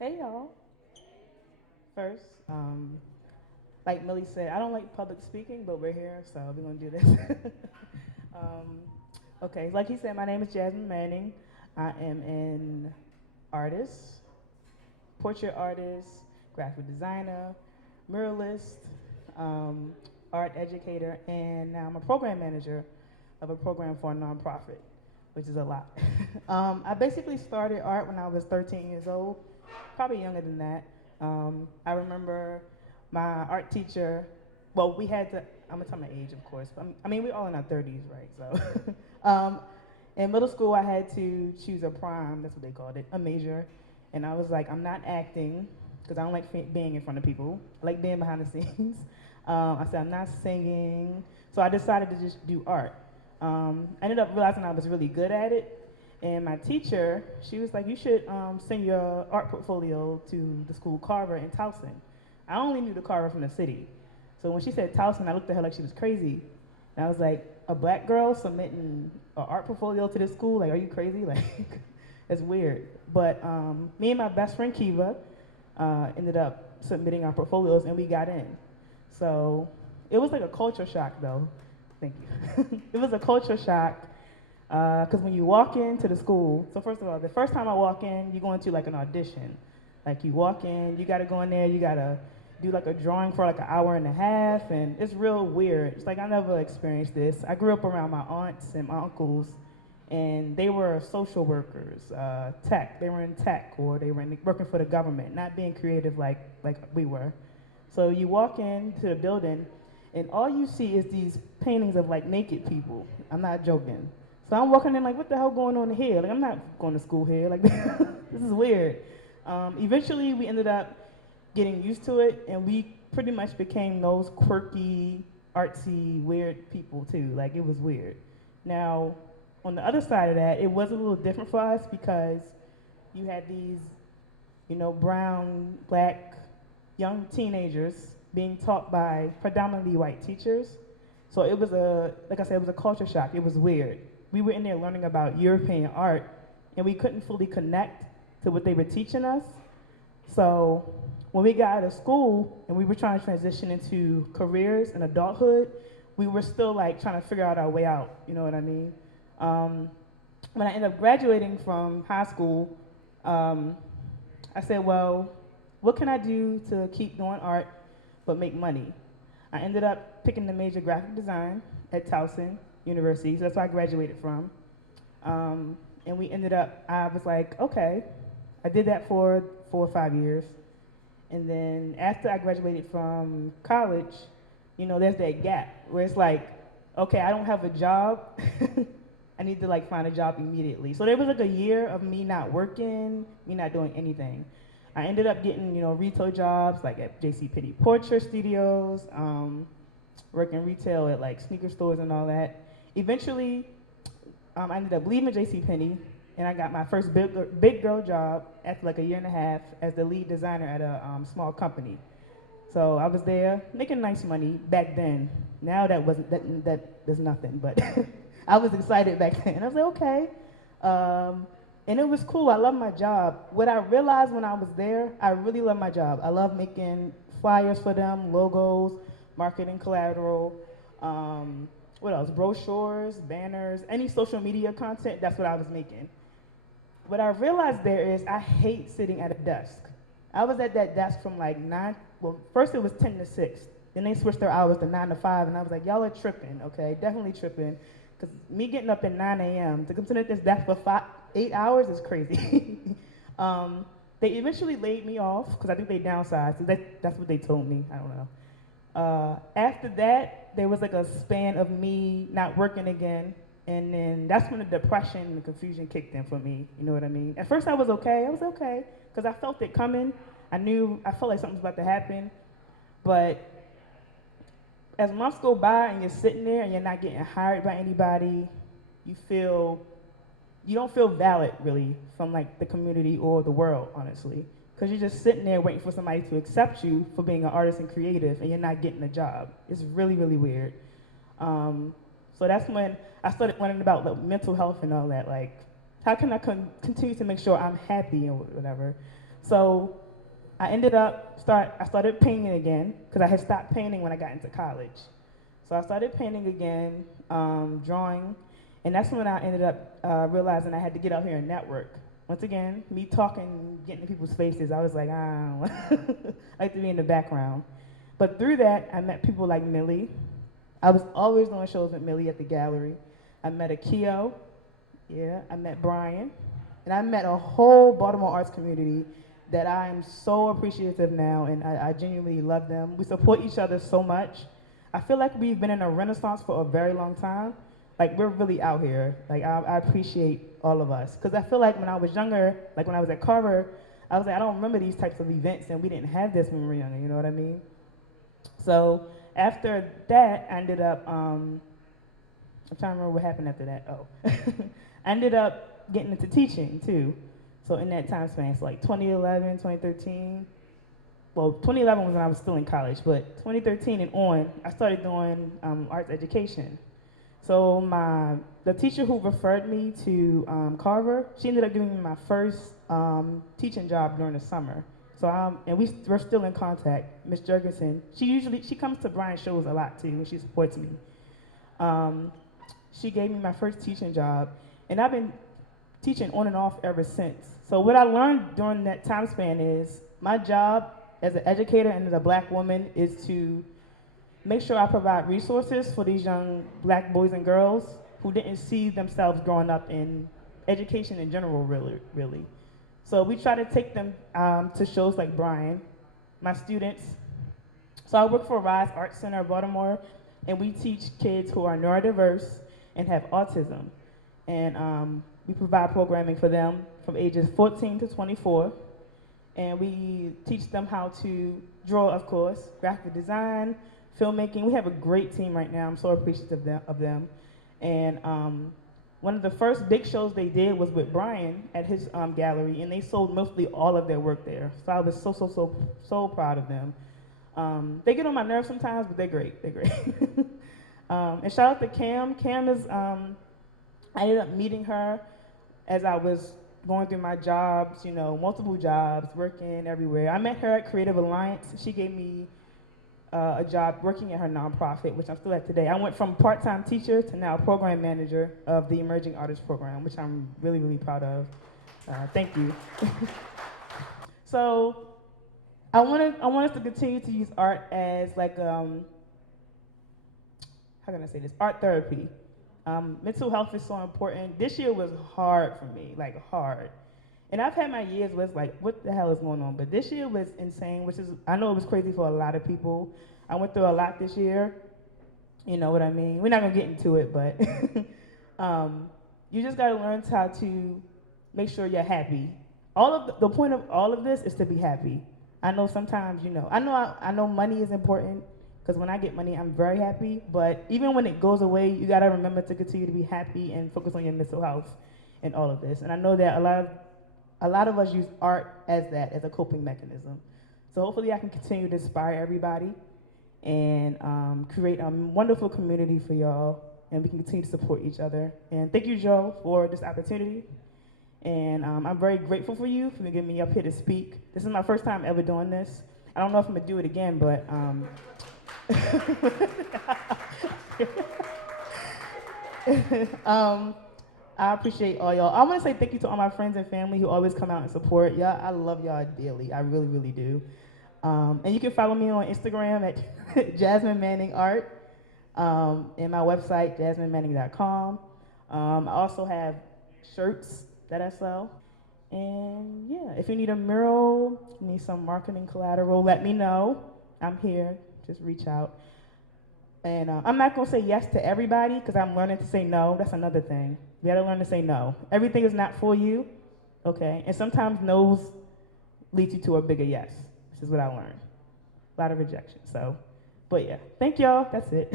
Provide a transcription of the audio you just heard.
Hey y'all. First, like Millie said, I don't like public speaking, but we're here, so we're gonna do this. um, okay, like he said, my name is Jasmin Manning. I am an artist, portrait artist, graphic designer, muralist, um, art educator, and now I'm a program manager of a program for a nonprofit, which is a lot. I basically started art when I was 13 years old, probably younger than that. I remember my art teacher, well, we had to, I'm gonna tell my age, of course, but I mean, we're all in our 30s, right? So, in middle school, I had to choose a prime, that's what they called it, a major. And I was like, I'm not acting, because I don't like being in front of people. I like being behind the scenes. I said, I'm not singing. So I decided to just do art. I ended up realizing I was really good at it. And my teacher, she was like, you should send your art portfolio to the school Carver in Towson. I only knew the Carver from the city. So when she said Towson, I looked at her like she was crazy. And I was like, a black girl submitting an art portfolio to this school? Like, are you crazy? Like, it's weird. But me and my best friend Kiva ended up submitting our portfolios and we got in. So it was like a culture shock though. Thank you. It was a culture shock because when you walk into the school, so first of all, the first time I walk in, you go into like an audition. Like you walk in, you gotta go in there, you gotta do like a drawing for like an hour and a half, and it's real weird. It's like I never experienced this. I grew up around my aunts and my uncles, and they were social workers, tech. They were in tech or they were working for the government, not being creative like we were. So you walk into the building, and all you see is these paintings of like naked people. I'm not joking. So I'm walking in like, what the hell going on here? Like I'm not going to school here. Like this is weird. Eventually, we ended up getting used to it, and we pretty much became those quirky, artsy, weird people too. Like it was weird. Now, on the other side of that, it was a little different for us because you had these, brown, black, young teenagers being taught by predominantly white teachers. So it was like I said, it was a culture shock. It was weird. We were in there learning about European art, and we couldn't fully connect to what they were teaching us. So when we got out of school and we were trying to transition into careers and adulthood, we were still like trying to figure out our way out. You know what I mean? Um, when I ended up graduating from high school, um, I said, well, what can I do to keep doing art but make money? I ended up picking the major graphic design at Towson University, so that's where I graduated from. And we ended up, I was like, okay, I did that for 4 or 5 years. And then after I graduated from college, there's that gap where it's like, okay, I don't have a job. I need to like find a job immediately. So there was like a year of me not working, me not doing anything. I ended up getting, retail jobs like at JCPenney Portrait Studios, working retail at like sneaker stores and all that. Eventually, I ended up leaving JCPenney and I got my first big girl job after like a year and a half as the lead designer at a small company. So I was there making nice money back then. Now that wasn't that there's nothing, but I was excited back then. I was like, okay. And it was cool. I love my job. What I realized when I was there, I really love my job. I love making flyers for them, logos, marketing collateral, what else? Brochures, banners, any social media content. That's what I was making. What I realized there is I hate sitting at a desk. I was at that desk from like 9, well, first it was 10 to 6. Then they switched their hours to 9 to 5, and I was like, y'all are tripping, okay? Definitely tripping. Because me getting up at 9 a.m. to come sit at this desk for 8 hours is crazy. They eventually laid me off because I think they downsized. So that's what they told me. I don't know. After that, there was like a span of me not working again. And then that's when the depression and the confusion kicked in for me. You know what I mean? At first I was okay. I was okay because I felt it coming. I felt like something was about to happen. But as months go by and you're sitting there and you're not getting hired by anybody, you feel you don't feel valid really from like the community or the world, honestly, because you're just sitting there waiting for somebody to accept you for being an artist and creative, and you're not getting a job. It's really, really weird. So that's when I started learning about like, mental health and all that. Like, how can I continue to make sure I'm happy or whatever. So I ended up I started painting again because I had stopped painting when I got into college. So I started painting again, drawing, and that's when I ended up realizing I had to get out here and network. Once again, me talking, getting in people's faces, I was like, I don't I like to be in the background. But through that, I met people like Millie. I was always doing shows with Millie at the gallery. I met Akio, yeah, I met Brian, and I met a whole Baltimore arts community that I am so appreciative now, and I genuinely love them. We support each other so much. I feel like we've been in a renaissance for a very long time. Like, we're really out here. Like, I appreciate all of us. Because I feel like when I was younger, like when I was at Carver, I was like, I don't remember these types of events, and we didn't have this when we were younger, you know what I mean? So after that, I ended up, I'm trying to remember what happened after that. Oh. I ended up getting into teaching, too. So in that time span, so like 2011, 2013, well, 2011 was when I was still in college, but 2013 and on, I started doing arts education. So the teacher who referred me to Carver, she ended up giving me my first teaching job during the summer. So and we're still in contact. Miss Jurgensen, she comes to Brian's shows a lot too, and she supports me. She gave me my first teaching job, and I've been teaching on and off ever since. So what I learned during that time span is my job as an educator and as a black woman is to make sure I provide resources for these young black boys and girls who didn't see themselves growing up in education in general, really. So we try to take them to shows like Brian, my students. So I work for Rise Arts Center of Baltimore, and we teach kids who are neurodiverse and have autism. And we provide programming for them from ages 14 to 24. And we teach them how to draw, of course, graphic design, filmmaking. We have a great team right now. I'm so appreciative of them. And one of the first big shows they did was with Brian at his gallery, and they sold mostly all of their work there. So I was so proud of them. They get on my nerves sometimes, but they're great. They're great. And shout out to Cam. Cam is, I ended up meeting her as I was going through my jobs, multiple jobs, working everywhere. I met her at Creative Alliance. She gave me a job working at her nonprofit, which I'm still at today. I went from part-time teacher to now program manager of the Emerging Artists Program, which I'm really, really proud of. Thank you. So I want us to continue to use art as like, how can I say this? Art therapy. Mental health is so important. This year was hard for me, like hard. And I've had my years where it's like, what the hell is going on? But this year was insane, which is, I know it was crazy for a lot of people. I went through a lot this year. You know what I mean? We're not gonna get into it, but you just gotta learn how to make sure you're happy. The point of all of this is to be happy. I know sometimes, I know money is important, because when I get money, I'm very happy, but even when it goes away, you gotta remember to continue to be happy and focus on your mental health and all of this. And I know that a lot of us use art as a coping mechanism. So hopefully I can continue to inspire everybody and create a wonderful community for y'all, and we can continue to support each other. And thank you, Joe, for this opportunity. And I'm very grateful for you for getting me up here to speak. This is my first time ever doing this. I don't know if I'm gonna do it again, but I appreciate all y'all. I want to say thank you to all my friends and family who always come out and support. Y'all, I love y'all dearly. I really, really do. And you can follow me on Instagram at Jasmin Manning Art, and my website, jasminmanning.com. I also have shirts that I sell. And yeah, if you need a mural, need some marketing collateral, let me know. I'm here. Just reach out. And I'm not gonna say yes to everybody because I'm learning to say no. That's another thing. You gotta learn to say no. Everything is not for you, okay? And sometimes no's lead you to a bigger yes. This is what I learned. A lot of rejection, so. But yeah, thank y'all, that's it.